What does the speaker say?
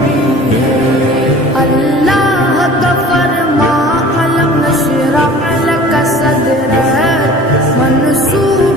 भी है। अल्लाह का फरमा अलम नशरह लक सदरक मंसूर